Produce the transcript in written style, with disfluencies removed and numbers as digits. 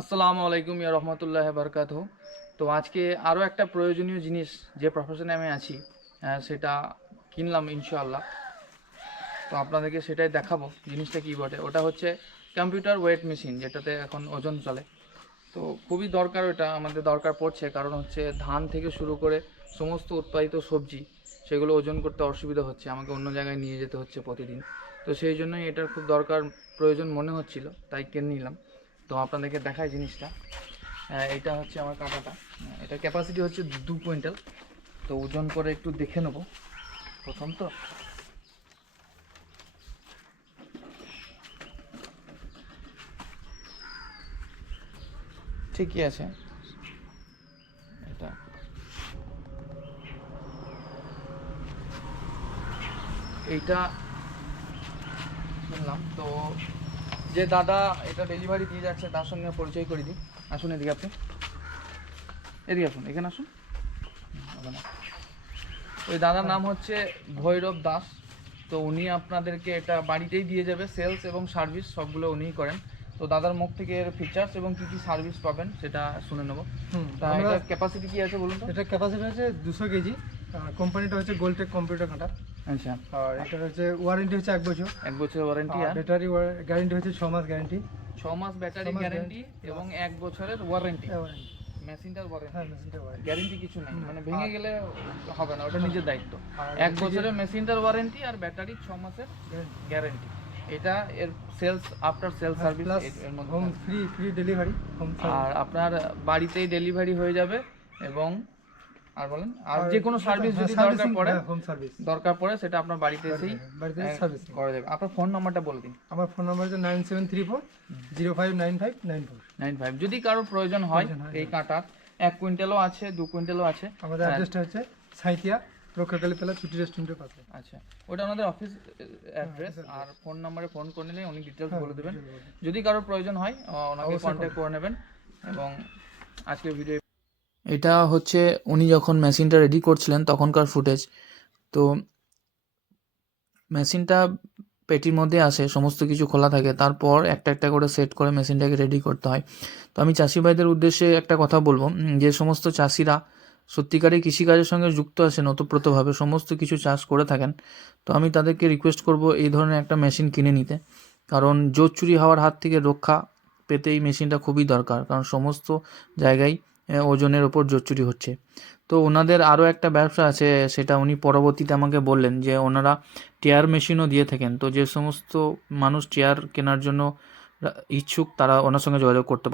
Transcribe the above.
আসসালামু আলাইকুম ইয়া রহমতুল্লাহ বারকাতুহু। তো আজকে আরও একটা প্রয়োজনীয় জিনিস যে প্রফেশনে আমি আছি সেটা কিনলাম ইনশাআল্লাহ। তো আপনাদেরকে সেটাই দেখাবো জিনিসটা কী বটে। ওটা হচ্ছে কম্পিউটার ওয়েট মেশিন, যেটাতে এখন ওজন চলে। তো খুবই দরকার, ওটা আমাদের দরকার পড়ছে, কারণ হচ্ছে ধান থেকে শুরু করে সমস্ত উৎপাদিত সবজি সেগুলো ওজন করতে অসুবিধা হচ্ছে, আমাকে অন্য জায়গায় নিয়ে যেতে হচ্ছে প্রতিদিন। তো সেই জন্যই এটার খুব দরকার প্রয়োজন মনে হচ্ছিল, তাই কিনে নিলাম। তো আপনাদেরকে দেখাই জিনিসটা। এটা হচ্ছে আমার কাঁটাটা। এটার ক্যাপাসিটি হচ্ছে 2 কুইন্টাল। তো ওজন করে একটু দেখে নেব প্রথম। তো ঠিকই আছে এটা। এইটা শুনলাম তো, যে দাদা এটা ডেলিভারি দিয়ে যাচ্ছে তার সঙ্গে পরিচয় করে দিই। আসুন এদিকে, আপনি এদিকে আসুন, এখানে আসুন। ওখানে ওই দাদার নাম হচ্ছে ভৈরব দাস। তো উনি আপনাদেরকে এটা বাড়িতেই দিয়ে যাবে, সেলস এবং সার্ভিস সবগুলো উনিই করেন। তো দাদার মুখ থেকে এর ফিচার্স এবং কী কী সার্ভিস পাবেন সেটা শুনে নেবো। তা এটার ক্যাপাসিটি কী আছে বলুন তো? এটা ক্যাপাসিটি হচ্ছে 200 কেজি। কোম্পানিটা হচ্ছে গোলটেক কম্পিউটার কাঁটা। আচ্ছা, আর এটা হচ্ছে ওয়ারেন্টি হচ্ছে 1 বছর। 1 বছরের ওয়ারেন্টি, আর ব্যাটারি গ্যারেন্টি হচ্ছে 6 মাস গ্যারেন্টি। 6 মাস ব্যাটারি 6 মাস গ্যারেন্টি এবং 1 বছরের ওয়ারেন্টি। ওয়ারেন্টি। মেশিনটার ওয়ারেন্টি, হ্যাঁ, মেশিনটা ওয়ারেন্টি। গ্যারেন্টি কিছু নেই, মানে ভেঙে গেলে হবে না, ওটা নিজের দায়িত্ব। আর 1 বছরের মেশিনটার ওয়ারেন্টি আর ব্যাটারির 6 মাসের গ্যারেন্টি। এটা এর sales after sale service plus এর মধ্যে হোম থাকবে। ফ্রি ডেলিভারি হোম আর আপনার বাড়িতেই ডেলিভারি হয়ে যাবে। এবং আর বলেন, আর যে কোনো সার্ভিস যদি দরকার পড়ে, হোম সার্ভিস সেটা আপনার বাড়িতে এসেই বাড়িতে সার্ভিস করা যাবে। আপনার ফোন নাম্বারটা বলে দিন। আমার ফোন নাম্বার হচ্ছে 9734059594। 95। যদি কারোর প্রয়োজন হয় এই কাঁটার, 1 কুইন্টালও আছে, 2 কুইন্টালও আছে। আমাদের অ্যাড্রেসটা হচ্ছে সাঁইথিয়া রক্ষাকালীতলা ছুটি রেস্টুরেন্টের পাশে। আচ্ছা, ওটা আমাদের অফিস অ্যাড্রেস। আর ফোন নাম্বারে ফোন করে নিলে উনি ডিটেলস বলে দেবেন। যদি কারোর প্রয়োজন হয় ওনাকে কন্ট্যাক্ট করে নেবেন। এবং আজকে ভিডিও এটা হচ্ছে উনি যখন মেশিনটা রেডি করছিলেন তখনকার ফুটেজ। তো মেশিনটা পেটির মধ্যে আসে, সমস্ত কিছু খোলা থাকে, তারপর একটা একটা করে সেট করে মেশিনটাকে রেডি করতে হয়। তো আমি চাষি ভাইদের উদ্দেশ্যে একটা কথা বলবো, যে সমস্ত চাষিরা সত্যিকারই কৃষিকাজের সঙ্গে যুক্ত আছেন ওতপ্রোতভাবে, সমস্ত কিছু চাষ করে থাকেন, তো আমি তাদেরকে রিকোয়েস্ট করব এই ধরনের একটা মেশিন কিনে নিতে। কারণ জোর চুরি হওয়ার হাত থেকে রক্ষা পেতে এই মেশিনটা খুবই দরকার, কারণ সমস্ত জায়গায় ওজনের ওপর জোর চুরি হচ্ছে। তো ওনাদের আরও একটা ব্যবসা আছে, সেটা উনি পরবর্তীতে আমাকে বললেন যে ওনারা টিয়ার মেশিনও দিয়ে থাকেন। তো যে সমস্ত মানুষ টিয়ার কেনার জন্য ইচ্ছুক তারা ওনার সঙ্গে যোগাযোগ করতে পারে।